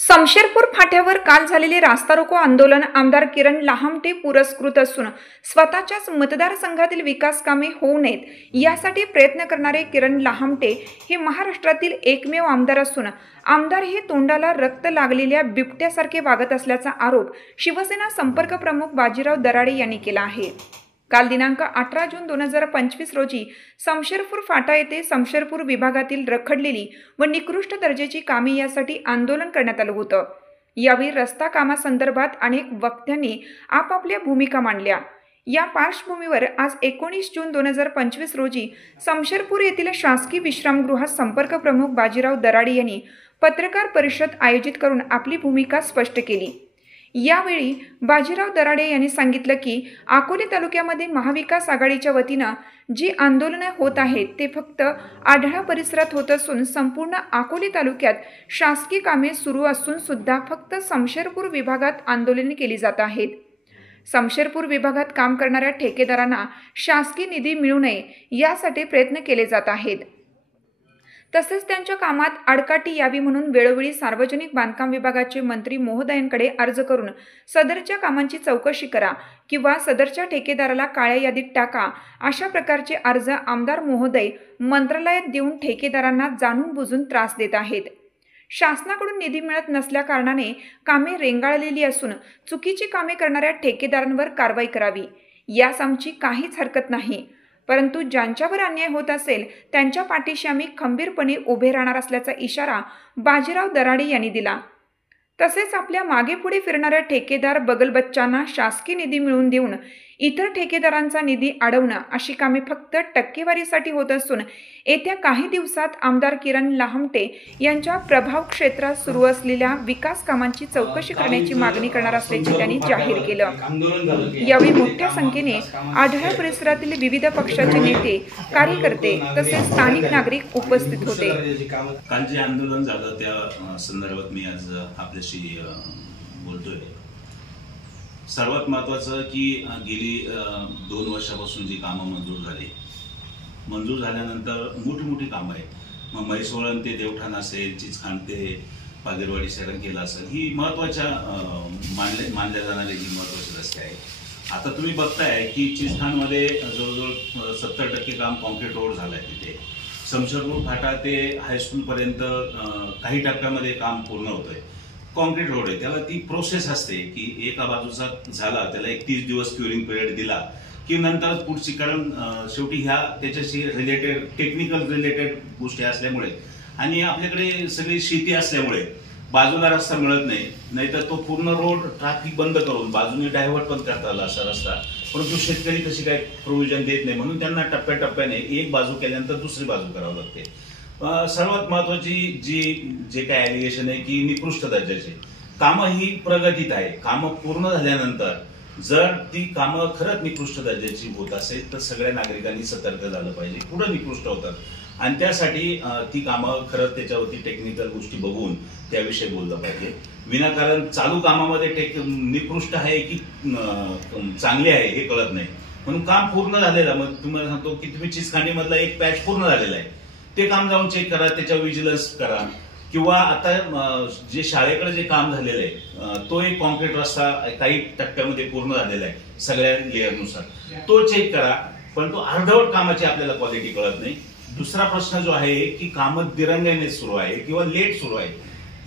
समशेरपूर फाट्यावर काल झालेले रास्ता रोको आंदोलन आमदार किरण लहामटे पुरस्कृत असून स्वतःच्याच मतदारसंघातील विकास कामे होऊ नयेत यासाठी प्रयत्न करणारे किरण लहामटे हे महाराष्ट्रातील एकमेव आमदार असून आमदार हे तोंडाला रक्त लागलेल्या बिबट्यासारखे वागत असल्याचा आरोप शिवसेना संपर्क प्रमुख बाजीराव दराडे यांनी केला आहे। काल दिनांक 18 जून 2025 रोजी समशेरपूर फाटा येथे समशेरपूर विभागातील रखडलेली व निकृष्ट दर्जाची कामे यासाठी आंदोलन करण्यात आलं होतं। यावेळी रस्ता कामासंदर्भात अनेक वक्त्यांनी आपापल्या भूमिका मांडल्या। या पार्श्वभूमीवर आज 19 जून 2025 रोजी समशेरपूर येथील शासकीय विश्रामगृहात संपर्क प्रमुख बाजीराव दराडे यांनी पत्रकार परिषद आयोजित करून आपली भूमिका स्पष्ट केली। यावेळी बाजीराव दराडे यांनी सांगितलं की अकोले तालुक्यामध्ये महाविकास आघाडीच्या वतीनं जी आंदोलने होत आहेत ते फक्त आढळा परिसरात होत असून संपूर्ण अकोले तालुक्यात शासकीय कामे सुरू असून सुद्धा फक्त समशेरपूर विभागात आंदोलने केली जात आहेत। समशेरपूर विभागात काम करणाऱ्या ठेकेदारांना शासकीय निधी मिळू नये यासाठी प्रयत्न केले जात आहेत। तसेच त्यांच्या कामात आडकाठी यावी म्हणून वेळोवेळी सार्वजनिक बांधकाम विभागाचे मंत्री महोदयांकडे अर्ज करून सदरच्या कामांची चौकशी करा किंवा सदरच्या ठेकेदाराला काळ्या यादीत टाका अशा प्रकारचे अर्ज आमदार महोदय मंत्रालयात देऊन ठेकेदारांना जाणून बुजून त्रास देत आहेत। शासनाकडून निधी मिळत नसल्या कारणाने कामे रेंगाळलेली असून चुकीची कामे करणाऱ्या ठेकेदारांवर कारवाई करावी यास आमची काहीच हरकत नाही, परंतु ज्यांच्यावर अन्याय होत असेल त्यांच्या पाठीशी आम्ही खंबीरपणे उभे राहणार असल्याचा इशारा बाजीराव दराडे यांनी दिला। तसेच आपल्या मागे पुढे फिरणाऱ्या ठेकेदार बगलबच्चांना शासकीय निधी मिळवून देऊन इतर ठेकेदारांचा निधी अडवणं अशी कामे फक्त टक्केवारीसाठी होत असून येत्या काही दिवसात आमदार किरण लहामटे यांच्या प्रभाव क्षेत्रात सुरू असलेल्या विकास कामांची चौकशी करण्याची मागणी करणार असल्याचे त्यांनी जाहीर केलं। यावेळी मोठ्या संख्येने आढळा परिसरातील विविध पक्षाचे नेते, कार्यकर्ते तसेच स्थानिक नागरिक उपस्थित होते। काल जे आंदोलन झालं त्या संदर्भात मी आज आपल्याशी बोलतोय। सर्वात महत्त्वाचं की गेली 2 वर्षापासून जी कामं मंजूर झाल्यानंतर मोठी कामं आहेत। मग म्हैसवळण ते देवठाण असेल, चिचखांड ते पागेरवाडी सेरंकेला असेल, ही महत्त्वाच्या मानल्या जाणारी जी महत्त्वाची रस्ते आहे। आता तुम्ही बघताय की चिचखांडमध्ये जवळजवळ 70% काम कॉन्क्रीट रोड झालं आहे। तिथे समशेरपूर फाटा ते हायस्कूलपर्यंत काही टप्प्यामध्ये काम पूर्ण होतंय। कॉन्क्रीट रोड आहे, त्याला ती प्रोसेस असते की एका बाजूचा झाला त्याला 31 दिवस क्युरिंग पिरियड दिला की नंतर पुढची, कारण शेवटी ह्या त्याच्याशी रिलेटेड टेक्निकल रिलेटेड गोष्टी असल्यामुळे आणि आपल्याकडे सगळी शेती असल्यामुळे बाजूला रस्ता मिळत नाही, नाहीतर तो पूर्ण रोड ट्रॅफिक बंद करून बाजूने डायव्हर्ट पण करता आला असा रस्ता, परंतु शेतकरी तशी काही प्रोव्हिजन देत नाही म्हणून त्यांना टप्प्याटप्प्याने एक बाजू केल्यानंतर दुसरी बाजू करावी लागते। सर्वात महत्वाची जे काय ॲलिगेशन आहे की निकृष्ट दर्जाचे कामं ही प्रगतीत आहे। कामं पूर्ण झाल्यानंतर जर ती कामं खरंच निकृष्ट दर्जाची होत असेल तर सगळ्या नागरिकांनी सतर्क झालं पाहिजे, पुढे निकृष्ट होतात आणि त्यासाठी ती कामं खरंच त्याच्यावरती टेक्निकल गोष्टी बघून त्याविषयी बोललं पाहिजे। विनाकारण चालू कामामध्ये निकृष्ट आहे की चांगली आहे हे कळत नाही, म्हणून काम पूर्ण झालेलं, मग तुम्हाला सांगतो की तुम्ही चिचखांडीमधला एक पॅच पूर्ण झालेला आहे ते काम जाऊन चेक करा, त्याच्यावर विजिलन्स करा, किंवा आता जे शाळेकडे जे काम झालेलं आहे तो एक कॉन्क्रीट रस्ता काही टप्प्यामध्ये पूर्ण झालेला आहे सगळ्या लेअरनुसार, तो चेक करा, पण तो अर्धवट कामाची आपल्याला क्वालिटी कळत नाही। दुसरा प्रश्न जो आहे की कामं दिरंगाईने सुरू आहे किंवा लेट सुरू आहे,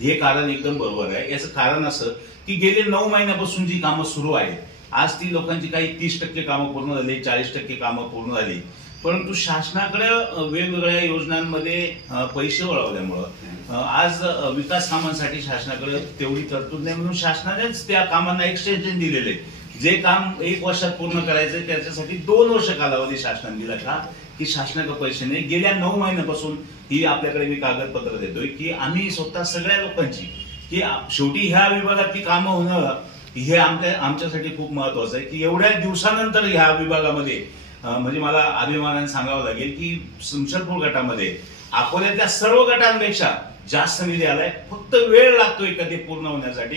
हे कारण एकदम बरोबर आहे। याचं कारण असं की गेले 9 महिन्यापासून जी कामं सुरू आहेत, आज ती लोकांची काही 30% कामं पूर्ण झाली, 40% कामं पूर्ण झाली, परंतु शासनाकडे वेगवेगळ्या योजनांमध्ये पैसे वळवल्यामुळं आज विकास कामांसाठी शासनाकडे तेवढी तरतूद नाही, म्हणून शासनानेच त्या कामांना एक्सटेन्शन दिलेले। जे काम 1 वर्षात पूर्ण करायचं त्याच्यासाठी 2 वर्ष कालावधी शासनाने दिला का की शासनाकडे पैसे नाही। गेल्या 9 महिन्यापासून ही आपल्याकडे मी कागदपत्र देतोय की आम्ही स्वतः सगळ्या लोकांची की शेवटी ह्या विभागातली कामं होणं हे आमच्यासाठी खूप महत्वाचं आहे की एवढ्या दिवसानंतर ह्या विभागामध्ये म्हणजे मला अभिमानाने सांगावं लागेल की समशेरपूर गटामध्ये अकोल्याच्या सर्व गटांपेक्षा जास्त निधी आलाय। फक्त वेळ लागतोय का ते पूर्ण होण्यासाठी।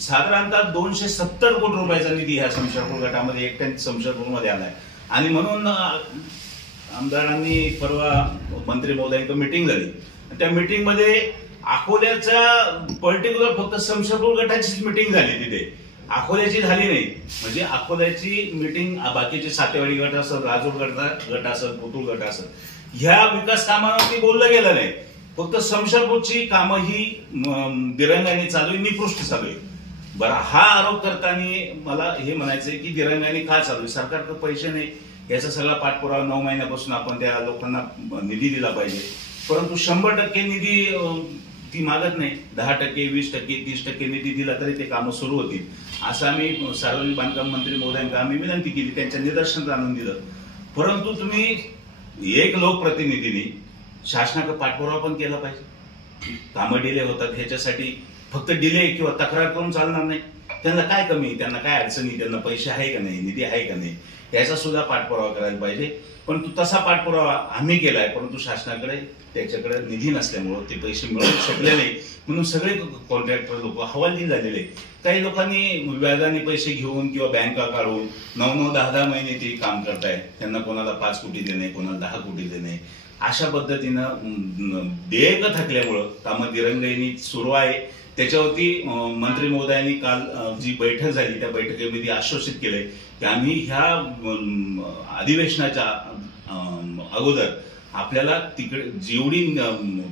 साधारणतः 270 कोटी रुपयाचा निधी ह्या समशेरपूर गटामध्ये एकट्या समशेरपूरमध्ये आलाय आणि म्हणून आमदारांनी परवा मंत्री महोदयांची मीटिंग झाली, त्या मीटिंगमध्ये अकोल्याच्या पर्टिक्युलर फक्त समशेरपूर गटाचीच मिटिंग झाली तिथे, अकोल्याची झाली नाही. म्हणजे अकोल्याची मिटिंग बाकीचे सातेवाडी गट असेल, राजूर गट असेल, पुतूर गट असेल, ह्या विकास कामावरती बोललं गेलं नाही. फक्त समशेरपूरची कामं ही दिरंगाने चालू आहे, निकृष्ट चालू आहे. बरं, हा आरोप करताना मला हे म्हणायचंय की दिरंगाने का चालू आहे, सरकारकडे पैसे नाही, याचा सगळा पाठपुरावा 9 महिन्यापासून आपण त्या लोकांना निधी दिला पाहिजे. परंतु 100% निधी ती मागत नाही. 10%, 20%, 30% निधी दिला तरी ते कामं सुरू होतील, असं आम्ही सार्वजनिक बांधकाम मंत्री महोदयांना आम्ही विनंती केली, त्यांच्या निदर्शनात आणून दिलं. परंतु तुम्ही एक लोकप्रतिनिधींनी शासनाकडे पाठपुरावा पण केला पाहिजे. कामं डिले होतात, ह्याच्यासाठी फक्त डिले किंवा तक्रार करून चालणार नाही. त्यांना काय कमी, त्यांना काय अडचणी, त्यांना पैसे आहे का नाही, निधी आहे का नाही, याचा सुद्धा पाठपुरावा करायला पाहिजे. परंतु तसा पाठपुरावा आम्ही केलाय, परंतु शासनाकडे त्याच्याकडे निधी नसल्यामुळं ते पैसे मिळू शकले नाही. म्हणून सगळे कॉन्ट्रॅक्टर लोक हवालदिल झालेले. काही लोकांनी व्याजाने पैसे घेऊन किंवा बँका काढून 9-9, 10-10 महिने ते काम करतायत. त्यांना कोणाला 5 कोटी देणे, कोणाला 10 कोटी देणे, अशा पद्धतीनं देयक थकल्यामुळं कामं दिरंगाईनी सुरू आहे. त्याच्यावरती मंत्री महोदयांनी काल जी बैठक झाली त्या बैठकीमध्ये आश्वासित केलंय की आम्ही ह्या अधिवेशनाच्या अगोदर आपल्याला तिकडे जेवढी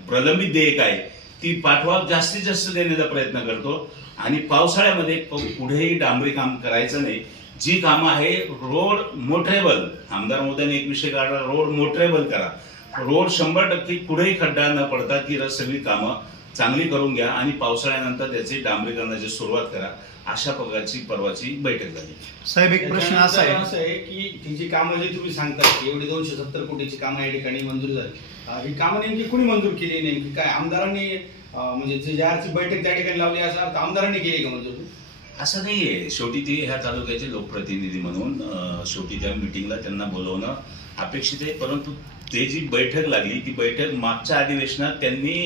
प्रलंबित देयक आहे ती पाठवा जास्तीत जास्त देण्याचा प्रयत्न करतो. आणि पावसाळ्यामध्ये पुढेही डांबरी काम करायचं नाही. जी कामं आहे रोड मोटरेबल, आमदार महोदयांनी एक विषय काढला, रोड मोटरेबल करा. रोड 100% कुठेही खड्डा न पडता ती सगळी कामं चांगली करून घ्या आणि पावसाळ्यानंतर त्याची डांबरीकरणाची सुरुवात करा. अशा प्रकारची परवाची बैठक झाली. साहेब, एक प्रश्न असा आहे की ती जी कामं जी तुम्ही सांगता की एवढी 270 कोटीची कामं या ठिकाणी मंजूर झाली, ही कामं नेमकी कुणी मंजूर केली, नेमकी काय आमदारांनी म्हणजे जी आरची बैठक त्या ठिकाणी लावली असं आमदारांनी केली का मंजूर? असं नाहीये. शेवटी ते ह्या तालुक्याचे लोकप्रतिनिधी म्हणून शेवटी त्या मिटिंगला त्यांना बोलवणं अपेक्षित आहे. परंतु ते जी बैठक लागली ती बैठक मागच्या अधिवेशनात त्यांनी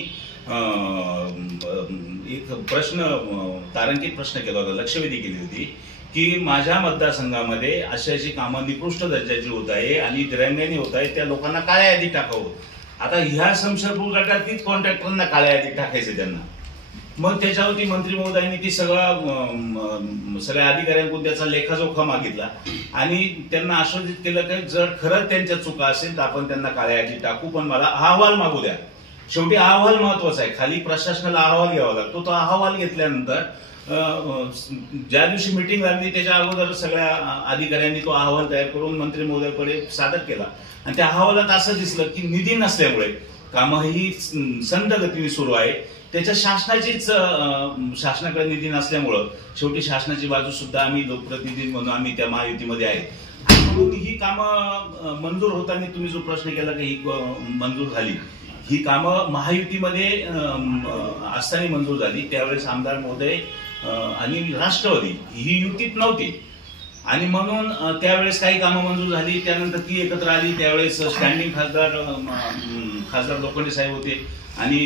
एक प्रश्न, तारांकित प्रश्न केला होता, लक्षवेधी केली होती की माझ्या मतदारसंघामध्ये अशी अशी कामं निकृष्ट दर्जाची होत आहे आणि दिरंगाईने होत आहे, त्या लोकांना काळ्या यादीत टाकावं. आता ह्या समशेरपूर गटातीच कॉन्ट्रॅक्टरांना काळ्या यादीत टाकायचे त्यांना. मग त्याच्यावरती मंत्री महोदयांनी ती सगळ्या अधिकाऱ्यांकडून त्याचा लेखाजोखा मागितला आणि त्यांना आश्वासित केलं की जर खरंच त्यांच्या चुका असेल तर आपण त्यांना काळ्या यादीत टाकू, पण मला अहवाल मागू द्या. शेवटी अहवाल महत्वाचा आहे. खाली प्रशासनाला अहवाल घ्यावा लागतो. तो अहवाल घेतल्यानंतर ज्या दिवशी मिटिंग लागली त्याच्या अगोदर सगळ्या अधिकाऱ्यांनी तो अहवाल तयार करून मंत्री महोदयाकडे सादर केला आणि त्या अहवालात असं दिसलं की निधी नसल्यामुळे कामं ही संथ गतीने सुरू आहे. त्याच्या शासनाकडे निधी नसल्यामुळं शेवटी शासनाची बाजू सुद्धा आम्ही लोकप्रतिनिधी म्हणून आम्ही त्या महायुतीमध्ये आहे. म्हणून ही कामं मंजूर होताना तुम्ही जो प्रश्न केला की ही मंजूर झाली, ही कामं महायुतीमध्ये असताना मंजूर झाली. त्यावेळेस आमदार महोदय आणि राष्ट्रवादी ही युतीत नव्हती आणि म्हणून त्यावेळेस काही कामं मंजूर झाली. त्यानंतर ती एकत्र आली. त्यावेळेस स्टँडिंग खासदार लोखंडे साहेब होते आणि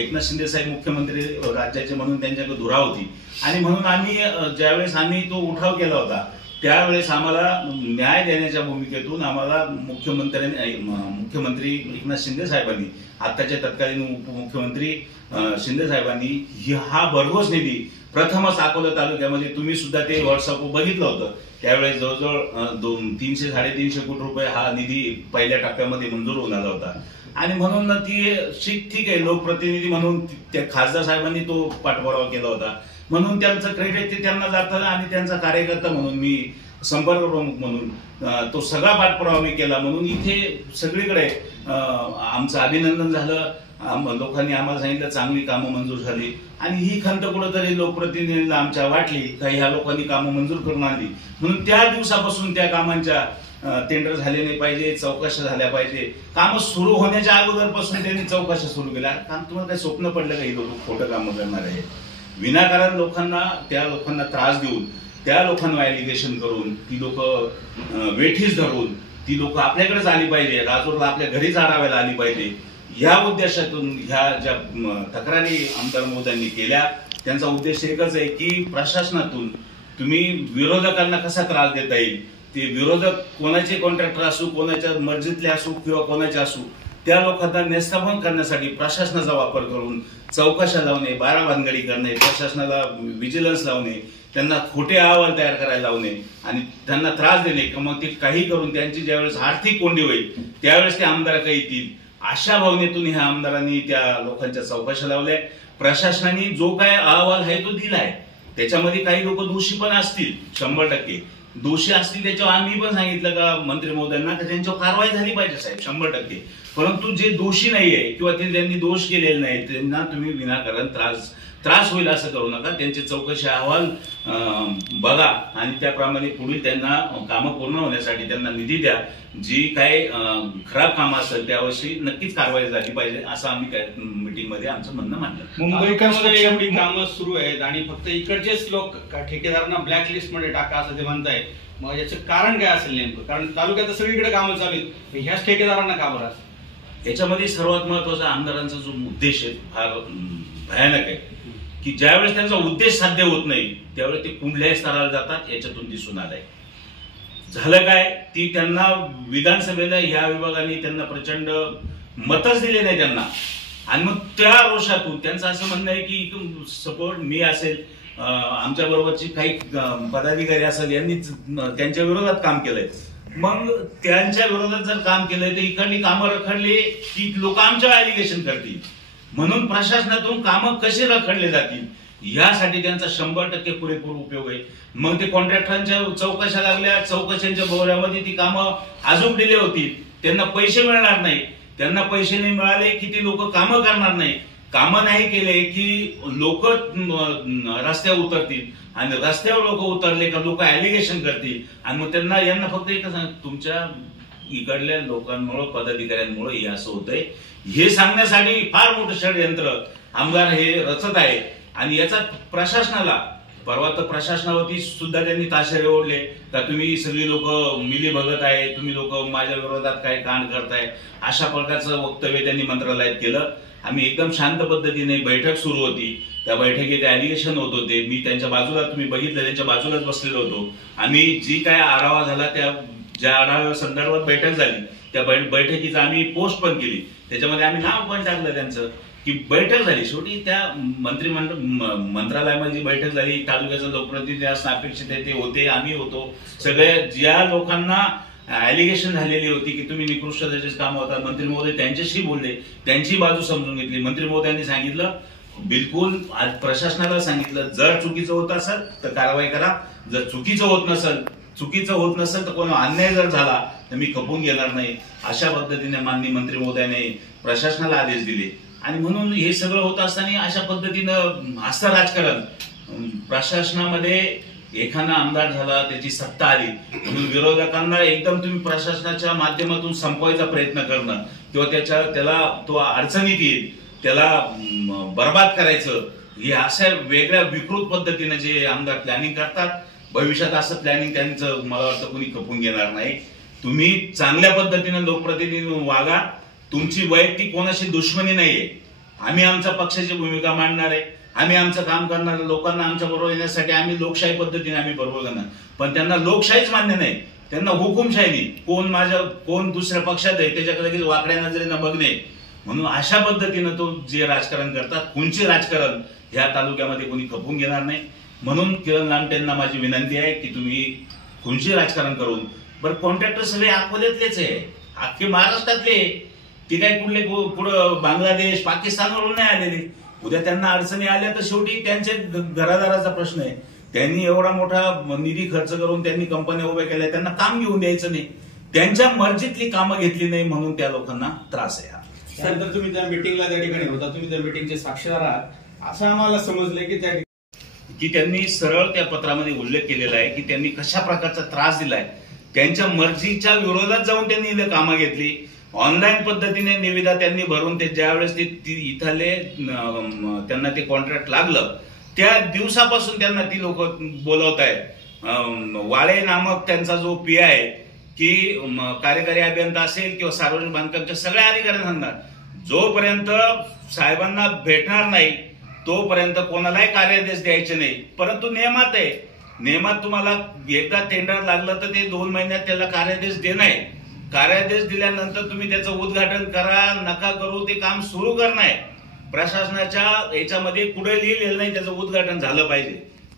एकनाथ शिंदे साहेब मुख्यमंत्री राज्याचे म्हणून त्यांच्याकडे धुरा होती आणि म्हणून आम्ही ज्यावेळेस तो उठाव केला होता त्यावेळेस आम्हाला न्याय देण्याच्या भूमिकेतून आम्हाला मुख्यमंत्री एकनाथ शिंदे साहेबांनी, आताच्या तत्कालीन उपमुख्यमंत्री शिंदे साहेबांनी हा भरघोस निधी प्रथमच अकोला तालुक्यामध्ये, तुम्ही सुद्धा ते व्हॉट्सअपवर बघितलं होतं, त्यावेळेस जवळजवळ 300-350 कोटी रुपये हा निधी पहिल्या टप्प्यामध्ये मंजूर होऊन आला होता. आणि म्हणून ती ठीक आहे, लोकप्रतिनिधी म्हणून त्या खासदार साहेबांनी तो पाठपुरावा केला होता म्हणून त्यांचं क्रेडिट ते त्यांना जातं आणि त्यांचा कार्यकर्ता म्हणून मी संपर्क प्रमुख म्हणून तो सगळा पाठपुरावा मी केला. म्हणून इथे सगळीकडे आमचं अभिनंदन झालं. लोकांनी आम्हाला सांगितलं चांगली कामं मंजूर झाली आणि ही खंत कुठंतरी लोकप्रतिनिधींना आमच्या वाटली काही ह्या लोकांनी कामं मंजूर करून आणली म्हणून त्या दिवसापासून त्या कामांच्या टेंडर झाले नाही पाहिजे, चौकशा झाल्या पाहिजे. कामं सुरू होण्याच्या अगोदरपासून त्यांनी चौकशा सुरू केल्या. कारण तुम्हाला काही स्वप्न पडलं काही लोक खोटं कामं करणार आहे, विनाकारण त्या लोकांना त्रास देऊन, त्या लोकांना ऍलिगेशन करून, ती लोक वेठीस धरून ती लोक आपल्याकडेच आली पाहिजे, राजूरला आपल्या घरीच आढावायला आली पाहिजे. या उद्देशातून ह्या ज्या तक्रारी आमदार महोदयांनी केल्या त्यांचा उद्देश एकच आहे की प्रशासनातून तुम्ही विरोधकांना कसा त्रास देता येईल, ते विरोधक कोणाचे कॉन्ट्रॅक्टर असू, कोणाच्या मर्जीतले असू किंवा कोणाचे असू, त्या लोकांना नेस्ताभंग करण्यासाठी प्रशासनाचा वापर करून चौकशा लावणे, बाराभानगडी करणे, प्रशासनाला विजिलन्स लावणे, त्यांना खोटे अहवाल तयार करायला लावणे आणि त्यांना त्रास देणे, मग ते काही करून त्यांची ज्यावेळेस आर्थिक कोंडी होईल त्यावेळेस ते आमदार काही येतील, अशा भावनेतून ह्या आमदारांनी त्या लोकांच्या चौकशा लावल्या. प्रशासनाने जो काय अहवाल आहे तो दिलाय. त्याच्यामध्ये काही लोक दोषी पण असतील, 100% दोषी असतील. त्याच्यावर आम्ही पण सांगितलं का मंत्री महोदयांना की त्यांच्यावर कारवाई झाली पाहिजे साहेब, 100%. परंतु जे दोषी नाहीये किंवा त्यांनी दोष केलेले नाही त्यांना तुम्ही विनाकारण त्रास होईल असं करू नका. त्यांचे चौकशी अहवाल बघा आणि त्याप्रमाणे पुढील त्यांना कामं पूर्ण होण्यासाठी त्यांना निधी द्या. जी काय खराब कामं असेल त्यावर्षी नक्कीच कारवाई झाली पाहिजे असं आम्ही मीटिंगमध्ये आमचं म्हणणं मांडलं. मुंबईमध्ये एवढी कामं सुरू आहेत आणि फक्त इकडचेच लोक ठेकेदारांना ब्लॅकलिस्ट मध्ये टाका असं ते म्हणतायत. मग याचं कारण काय असेल नेमकं? कारण तालुक्यात सगळीकडे कामं चालू आहेत, ह्याच ठेकेदारांना का बरं असेल? याच्यामध्ये सर्वात महत्वाचा आमदारांचा जो उद्देश आहे फार भयानक आहे की ज्यावेळेस त्यांचा उद्देश साध्य होत नाही त्यावेळेस ते कुठल्याही स्तराला जातात. याच्यातून दिसून आलंय. झालं काय, ती त्यांना विधानसभेला ह्या विभागाने त्यांना प्रचंड मतच दिले नाही त्यांना. आणि मग त्या रोषातून त्यांचं असं म्हणणं आहे की सपोर्ट मी असेल, आमच्या बरोबरची काही पदाधिकारी असेल, यांनी त्यांच्या विरोधात काम केलंय. मग त्यांच्या विरोधात जर काम केलंय तर इकडली कामं रखडली की लोक आमच्यावर ॲलिगेशन करतील. म्हणून प्रशासनातून कामं कसे रखडले जातील यासाठी त्यांचा 100% पुरेपूर उपयोग आहे. मग ते कॉन्ट्रॅक्टरांच्या चौकशा लागल्या, चौकशांच्या बोऱ्यामध्ये ती कामं अजून डिले होतील, त्यांना पैसे मिळणार नाही. त्यांना पैसे नाही मिळाले की ती लोक कामं करणार नाही. कामं नाही केले की लोक रस्त्यावर उतरतील आणि रस्त्यावर लोक उतरले का लोक ॲलिगेशन करतील आणि मग यांना फक्त एक सांग, तुमच्या इकडल्या लोकांमुळे पदाधिकाऱ्यांमुळे हे असं होतंय हे सांगण्यासाठी फार मोठं षडयंत्र आमदार हे रचत आहे. आणि याचा प्रशासनाला परवा तर प्रशासनावरती सुद्धा त्यांनी ताशेरे ओढले का तुम्ही सगळी लोक मिली बघत आहे, तुम्ही लोक माझ्या विरोधात काय कांड करताय, अशा प्रकारचं वक्तव्य त्यांनी मंत्रालयात केलं. आम्ही एकदम शांत पद्धतीने बैठक सुरू होती. त्या बैठकीत ॲलिगेशन होत होते. मी त्यांच्या बाजूला, तुम्ही बघितलं, त्यांच्या बाजूलाच बसलेलो होतो. आम्ही जी काय आढावा झाला त्या ज्या आढाव्या संदर्भात बैठक झाली त्या बैठकीचं आम्ही पोस्ट पण केली. त्याच्यामध्ये आम्ही नाव पण टाकलं त्यांचं की बैठक झाली. शेवटी त्या मंत्रालयामध्ये बैठक झाली. तालुक्याचा लोकप्रतिनिधी असणं अपेक्षित आहे ते होते, आम्ही होतो. सगळ्या ज्या लोकांना ॲलिगेशन झालेली होती की तुम्ही निकृष्ट दर्जाचे काम होतात, मंत्री महोदय त्यांच्याशी बोलले, त्यांची बाजू समजून घेतली. मंत्री महोदयांनी सांगितलं, बिलकुल आज प्रशासनाला सांगितलं, जर चुकीचं होत असेल तर कारवाई करा, जर चुकीचं होत नसेल तर कोणा अन्याय जर झाला तर मी खपून घेणार नाही. अशा पद्धतीने माननीय मंत्री महोदयाने प्रशासनाला आदेश दिले. आणि म्हणून हे सगळं होत असताना अशा पद्धतीनं असं राजकारण प्रशासनामध्ये एखादा आमदार झाला, त्याची सत्ता आली म्हणून विरोधकांना एकदम तुम्ही प्रशासनाच्या माध्यमातून संपवायचा प्रयत्न करणं किंवा त्याला तो अडचणीत येईल, त्याला बर्बाद करायचं, हे अशा वेगळ्या विकृत पद्धतीने जे आमदार प्लॅनिंग करतात, भविष्यात असं प्लॅनिंग त्यांचं मला वाटतं कोणी खपून घेणार नाही. तुम्ही चांगल्या पद्धतीने लोकप्रतिनिधी वागा. तुमची वैयक्तिक कोणाशी दुश्मनी नाहीये. आम्ही आमच्या पक्षाची भूमिका मांडणार आहे, आम्ही आमचं काम करणार, लोकांना आमच्या बरोबर येण्यासाठी आम्ही लोकशाही पद्धतीने आम्ही बरोबर करणार. पण त्यांना लोकशाहीच मान्य नाही, त्यांना हुकुमशाही. कोण दुसऱ्या पक्षात आहे त्याच्याकडे लगेच वाकड्या नजरेनं बघणे. म्हणून अशा पद्धतीनं तो जे राजकारण करतात, कोणचे राजकारण ह्या तालुक्यामध्ये कोणी खपून घेणार नाही. म्हणून किरण लामटेंना माझी विनंती आहे की तुम्ही कोणचे राजकारण करून, बरं कॉन्ट्रॅक्टर सगळे अकोल्यातलेच आहे, अख्खे महाराष्ट्रातले, ते काय कुठले पुढं बांगलादेश पाकिस्तानवरून नाही आलेले. उद्या त्यांना अडचणी आल्या तर शेवटी त्यांचे घरादाराचा प्रश्न आहे. त्यांनी एवढा मोठा निधी खर्च करून त्यांनी कंपन्या उभ्या केल्या, त्यांना काम घेऊन द्यायचं नाही, त्यांच्या मर्जीतली कामं घेतली नाही म्हणून त्या लोकांना त्रास आहे. सर, तुम्ही त्या मिटिंगला त्या ठिकाणी होता, तुम्ही त्या मिटिंगचे साक्षीदार आहात, असं आम्हाला समजलंय की त्यांनी सरळ त्या पत्रामध्ये उल्लेख केलेला आहे की त्यांनी कशा प्रकारचा त्रास दिलाय. त्यांच्या मर्जीच्या विरोधात जाऊन त्यांनी कामं घेतली. ऑनलाईन पद्धतीने निविदा त्यांनी भरून ते ज्यावेळेस ते इथले त्यांना ते कॉन्ट्रॅक्ट लागलं त्या दिवसापासून त्यांना ती लोक बोलवत आहेत. वाळे नामक त्यांचा जो पी आहे की कार्यकारी अभियंता असेल किंवा सार्वजनिक बांधकामच्या सगळ्या अधिकाऱ्यांना सांगणार, जोपर्यंत साहेबांना भेटणार नाही तोपर्यंत कोणालाही कार्यादेश द्यायचे नाही. परंतु नियमात आहे, नियमात तुम्हाला एकदा टेंडर लागलं तर ते 2 महिन्यात त्याला कार्यादेश देणं आहे. कार्यादेश दिल्यानंतर तुम्ही त्याचं उद्घाटन करा नका करू, ते काम सुरू करणं आहे. प्रशासनाच्या याच्यामध्ये कुठे लिहिलेलं नाही त्याचं उद्घाटन झालं पाहिजे.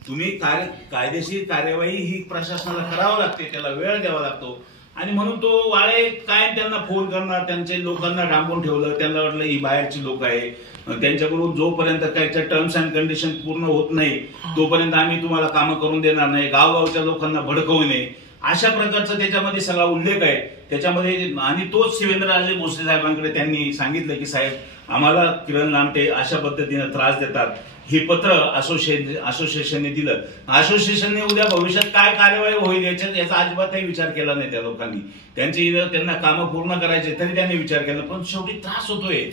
तुम्ही कायदेशीर कार्यवाही ही प्रशासनाला करावं लागते, त्याला वेळ द्यावा लागतो. आणि म्हणून तो वाळे काय त्यांना फोन करणार, त्यांचे लोकांना डांबून ठेवलं, त्यांना वाटलं ही बाहेरची लोक आहे, त्यांच्याकडून जोपर्यंत काहीच्या टर्म्स अँड कंडिशन पूर्ण होत नाही तोपर्यंत आम्ही तुम्हाला कामं करून देणार नाही, गावगावच्या लोकांना भडकवू नये, अशा प्रकारचा त्याच्यामध्ये सगळा उल्लेख आहे त्याच्यामध्ये. आणि तोच शिवेंद्रराजे भोसले साहेबांकडे त्यांनी सांगितलं की साहेब आम्हाला किरण लामटे अशा पद्धतीने त्रास देतात, हे पत्र असोसिएशनने दिलं. असोसिएशनने उद्या भविष्यात काय कार्यवाही होईल याचा अजिबातही विचार केला नाही त्या लोकांनी. त्यांना कामं पूर्ण करायचे तरी त्यांनी विचार केला, पण शेवटी त्रास होतोय.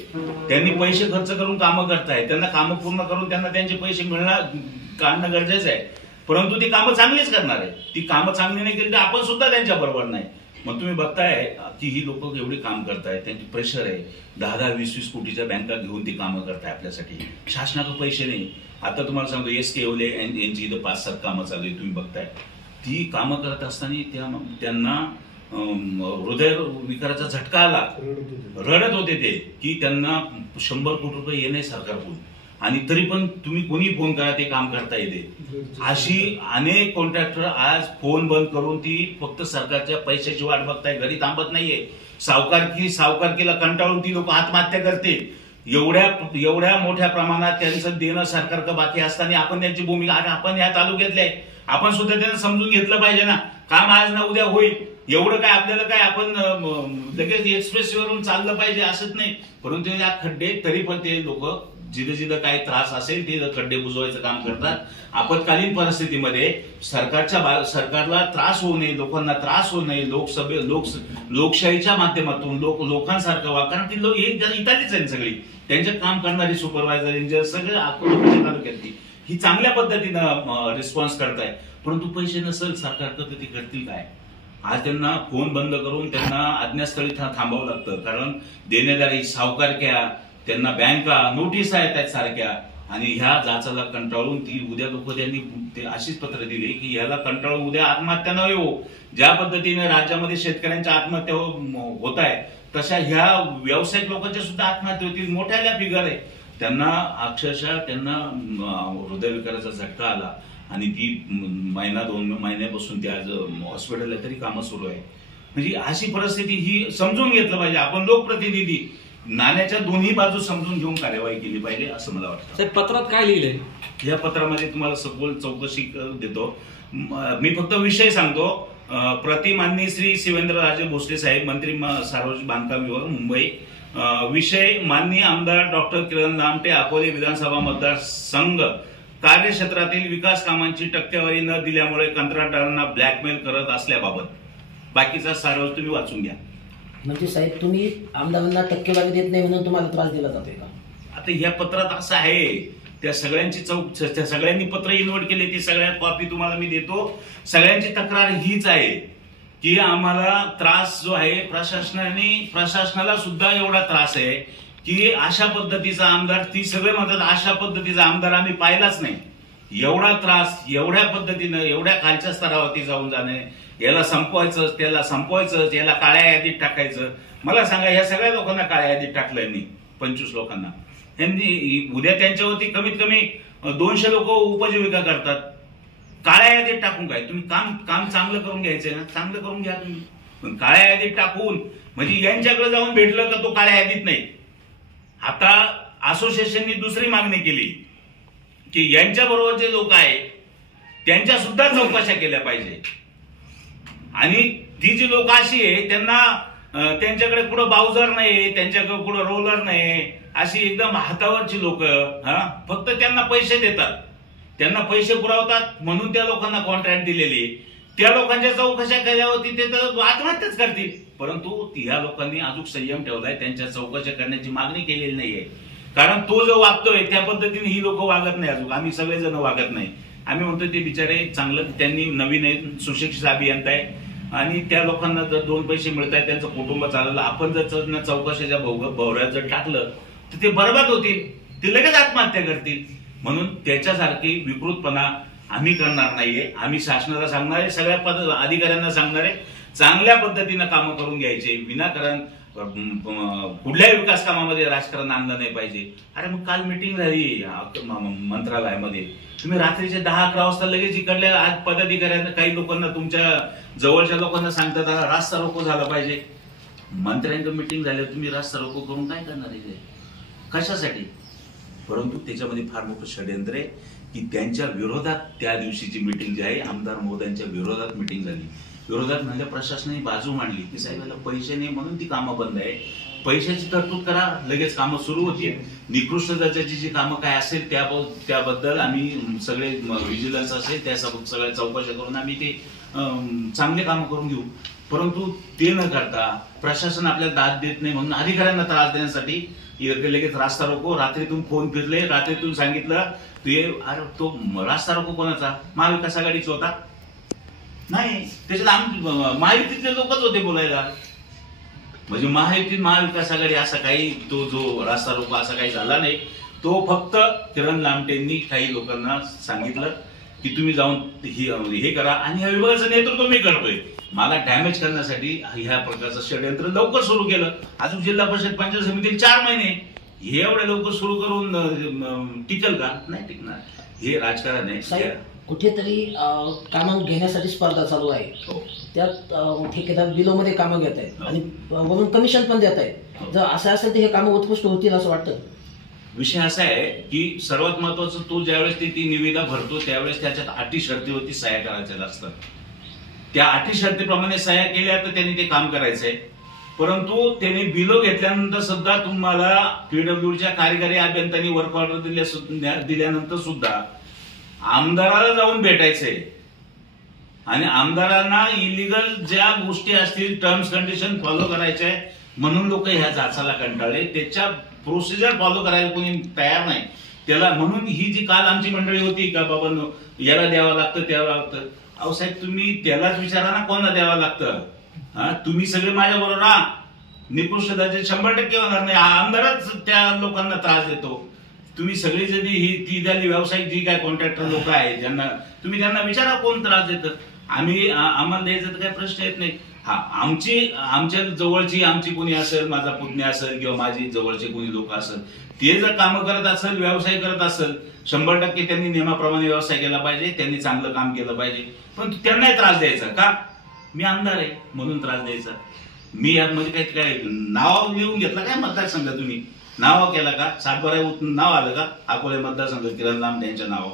त्यांनी पैसे खर्च करून कामं करतायत, त्यांना कामं पूर्ण करून त्यांना त्यांचे पैसे काढणं गरजेचं आहे. परंतु ती कामं चांगलीच करणार आहे. ती कामं चांगली नाही केली तर आपण सुद्धा त्यांच्या बरोबर नाही. मग तुम्ही बघताय की ही लोक एवढी काम करतायत, त्यांची प्रेशर आहे. 10-10, 20-20 कोटीच्या बँका घेऊन ती कामं करताय आपल्यासाठी. शासनाकडे पैसे नाही. आता तुम्हाला सांगतो SK येवले यांची इथं 5-7 कामं चालू आहे, तुम्ही बघताय. ती कामं करत असताना त्यांना हृदय विकाराचा झटका आला, रडत होते ते की त्यांना 100 कोटी रुपये येणे सरकारकडून, आणि तरी पण तुम्ही कोणी फोन करा ते काम करता येते. अशी अनेक कॉन्ट्रॅक्टर आज फोन बंद करून ती फक्त सरकारच्या पैशाची वाट बघताय, घरी थांबत नाहीये. सावकारकीला कंटाळून ती लोक आत्महत्या करते. एवढ्या मोठ्या प्रमाणात त्यांचं देणं सरकारकडे बाकी असताना आपण त्यांची भूमिका, आपण या तालुक्यातले आहे, आपण सुद्धा त्यांना समजून घेतलं पाहिजे ना. काम आज ना उद्या होईल, एवढं काय आपल्याला काय आपण लगेच एक्सप्रेसवरून चाललं पाहिजे असंच नाही. परंतु या खड्डे तरी पण ते लोक जिथं काही त्रास असेल ते खड्डे बुजवायचं काम करतात. आपत्कालीन परिस्थितीमध्ये सरकारला त्रास होऊ नये, लोकांना त्रास होऊ नये, लोकशाहीच्या माध्यमातून लोकांसारखं वा, कारण ती लोक इथलीच आहे सगळी, त्यांचे काम करणारी सुपरवायझर, इंजिनियर सगळे तालुक्यातली ही चांगल्या पद्धतीनं रिस्पॉन्स करताय. परंतु पैसे नसेल सरकारकडे तर ते करतील काय? आज त्यांना फोन बंद करून त्यांना अज्ञातस्थळी थांबावं लागतं, कारण देणेदारी, सावकारक्या, त्यांना बँका नोटीस आहेत सारख्या. आणि ह्या जाचाला कंटाळून ती उद्या लोक त्यांनी अशीच पत्र दिली की याला कंटाळून उद्या आत्महत्या न येऊ. ज्या पद्धतीने राज्यामध्ये शेतकऱ्यांच्या आत्महत्या होत आहे तशा ह्या व्यावसायिक लोकांच्या सुद्धा आत्महत्या होतील. मोठ्या फिगर आहे. त्यांना अक्षरशः त्यांना हृदयविकाराचा झटका आला आणि ती 1-2 महिन्यापासून ते आज हॉस्पिटलला तरी कामं सुरू आहे. म्हणजे अशी परिस्थिती ही समजून घेतलं पाहिजे. आपण लोकप्रतिनिधी नाण्याच्या दोन्ही बाजू समजून घेऊन कार्यवाही केली पाहिजे असं मला वाटतं. साहेब पत्रात काय लिहिलंय? या पत्रामध्ये तुम्हाला सखोल चौकशी देतो. मी फक्त विषय सांगतो. प्रतिमाननीय श्री शिवेंद्रराजे भोसले साहेब, मंत्री सार्वजनिक बांधकाम विभाग, मुंबई. विषय माननीय आमदार डॉक्टर किरण लामटे, अकोले विधानसभा मतदारसंघ कार्यक्षेत्रातील विकास कामांची टक्केवारी न दिल्यामुळे कंत्राटदारांना ब्लॅकमेल करत असल्याबाबत. बाकीचा सारांश तुम्ही वाचून घ्या. म्हणजे साहेब तुम्ही आमदारांना टक्केवारी देत नाही म्हणून तुम्हाला त्रास दिला जातोय का? आता ह्या पत्रात असं आहे, त्या सगळ्यांनी पत्र इन्व्होट केले, ती सगळ्या कॉपी तुम्हाला मी देतो. सगळ्यांची तक्रार हीच आहे की आम्हाला त्रास जो आहे प्रशासनाला सुद्धा एवढा त्रास आहे की अशा पद्धतीचा आमदार, ती सगळे म्हणतात अशा पद्धतीचा आमदार आम्ही पाहिलाच नाही. एवढा त्रास, एवढ्या पद्धतीनं, एवढ्या खालच्या स्तरावरती जाऊन जाणे, याला संपवायचं, त्याला संपवायचं, याला काळ्या यादीत टाकायचं. मला सांगा, ह्या सगळ्या लोकांना काळ्या यादीत टाकलंय मी, 25 लोकांना. यांनी उद्या त्यांच्यावरती कमीत कमी 200 लोक उपजीविका करतात. काळ्या यादीत टाकून काय? तुम्ही काम चांगलं करून घ्यायचंय ना, चांगलं करून घ्या तुम्ही. पण काळ्या यादीत टाकून म्हणजे यांच्याकडे जाऊन भेटलं का तो काळ्या यादीत नाही. आता असोसिएशननी दुसरी मागणी केली की यांच्या बरोबर जे लोक आहेत त्यांच्या सुद्धा चौकशा केल्या पाहिजे. आणि ती जी लोक अशी आहे त्यांच्याकडे कुठं बाउझर नाही, त्यांच्याकडे कुठं रोलर नाही, अशी एकदम हातावरची लोक, फक्त त्यांना पैसे देतात, त्यांना पैसे पुरवतात म्हणून त्या लोकांना कॉन्ट्रॅक्ट दिलेली. त्या लोकांच्या चौकशा केल्यावरती ते तर आत्महत्याच करतील. परंतु ह्या लोकांनी अजून संयम ठेवलाय, त्यांच्या चौकशा करण्याची मागणी केलेली नाहीये. कारण तो जो वागतोय त्या पद्धतीने ही लोक वागत नाही. अजून आम्ही सगळेजण वागत नाही. आम्ही म्हणतो ते बिचारे चांगलं, त्यांनी नवीन सुशिक्षित अभियंता आहे आणि त्या लोकांना जर 2 पैसे मिळत आहेत, त्यांचं कुटुंब चाललं. आपण जर चौकशाच्या भोवऱ्यात जर टाकलं तर ते बरबाद होतील, ते लगेच आत्महत्या करतील. म्हणून त्याच्यासारखी विकृतपणा आम्ही करणार नाहीये. आम्ही शासनाला सांगणारे, सगळ्या अधिकाऱ्यांना सांगणारे, चांगल्या पद्धतीनं कामं करून घ्यायचे, विनाकारण कुठल्याही विकास कामामध्ये राजकारण आणलं नाही पाहिजे. अरे मग काल मिटिंग झाली मंत्रालयामध्ये, तुम्ही रात्रीचे 10-11 वाजता लगेच इकडल्या आज पदाधिकाऱ्यांना काही लोकांना तुमच्या जवळच्या लोकांना सांगतात रास्ता रोको झाला पाहिजे. मंत्र्यांचं मिटिंग झाल्यावर तुम्ही रास्ता रोको करून काय करणार आहे, कशासाठी? परंतु त्याच्यामध्ये फार मोठं षडयंत्र आहे की त्यांच्या विरोधात त्या दिवशीची मिटिंग जी आहे आमदार महोदयांच्या विरोधात मिटिंग झाली. विरोधात म्हणजे प्रशासनाने बाजू मांडली की साहेबाला पैसे नाही म्हणून ती कामं बंद आहे, पैशाची तरतूद करा, लगेच कामं सुरू होती. निकृष्ट दर्जाची जी कामं काय असेल त्याबद्दल आम्ही सगळे व्हिजिलन्स असेल त्या सगळ्या चौकशा करून आम्ही ते चांगले कामं करून घेऊ. परंतु ते न करता प्रशासन आपल्याला दाद देत नाही म्हणून अधिकाऱ्यांना त्रास देण्यासाठी लगेच रास्ता रोको, रात्रीतून फोन फिरले, रात्रीतून सांगितलं अरे तो रास्ता रोको कोणाचा, महाविकास आघाडीचा होता नाही, त्याच्यात महायुतीतले लोकच होते बोलायला. म्हणजे महाविकास आघाडी असा काही तो जो रास्ता रोको असा काही झाला नाही. तो फक्त किरण लामटेंनी काही लोकांना सांगितलं की तुम्ही जाऊन हे करा आणि ह्या विभागाचं नेतृत्व मी करतोय. मला डॅमेज करण्यासाठी ह्या प्रकारचं षडयंत्र लवकर सुरू केलं. अजून जिल्हा परिषद पंचायत समितीला 4 महिने, हे एवढे लवकर सुरू करून टिकल का? नाही टिकणार. हे राजकारण आहे. कुठेतरी कामं घेण्यासाठी स्पर्धा चालू आहे, त्यात ठेकेदार बिलोमध्ये कामं घेत आहेत आणि वरून कमिशन पण देत आहेत. जर असं असेल तर हे कामं उत्कृष्ट होतील असं वाटतं. विषय असा आहे की सर्वात महत्वाचं तो ज्यावेळेस ती निविदा भरतो त्यावेळेस त्याच्यात अटी शर्तीवरती सह्या करायच्या असतात. त्या अटी शर्तीप्रमाणे सह्या केल्या तर त्यांनी ते काम करायचंय. परंतु त्यांनी बिलो घेतल्यानंतर सुद्धा तुम्हाला पीडब्ल्यूडीच्या कार्यकारी अभियंत्यांनी वर्क ऑर्डर दिल्यानंतर सुद्धा आमदाराला जाऊन भेटायचंय आणि आमदारांना इलिगल ज्या गोष्टी असतील टर्म्स कंडिशन फॉलो करायचे म्हणून लोक ह्या जाचाला कंटाळले. त्याच्या प्रोसिजर फॉलो करायला कोणी तयार नाही. त्याला म्हणून ही जी काल आमची मंडळी होती का बाबा याला द्यावं लागतं द्यावं लागतं. अहो साहेब तुम्ही त्यालाच विचारा ना कोणाला द्यावं लागतं. तुम्ही सगळे माझ्या बरोबर राहा, निकृष्ट दर्जाचे 100% होणार नाही. आमदारच त्या लोकांना त्रास देतो. तुम्ही सगळी जरी ही ती झाली व्यावसायिक जी काय कॉन्ट्रॅक्टर लोक आहेत ज्यांना तुम्ही त्यांना विचारा कोण त्रास देतं. आम्हाला द्यायचं तर काही प्रश्न येत नाही. आमच्या जवळची आमची कोणी असेल, माझा पुतण्या असेल किंवा माझी जवळचे कोणी लोक असेल, ते जर कामं करत असेल, व्यवसाय करत असेल, 100% त्यांनी नियमाप्रमाणे व्यवसाय केला पाहिजे, त्यांनी चांगलं काम केलं पाहिजे. पण त्यांनाही त्रास द्यायचा का? मी आमदार आहे म्हणून त्रास द्यायचा. मी यामध्ये काय नाव लिहून घेतलं काय मतदारसंघ? तुम्ही नाव केला का? 7-12 नाव आलं का अकोले मतदारसंघ किरण लांब यांच्या नाव?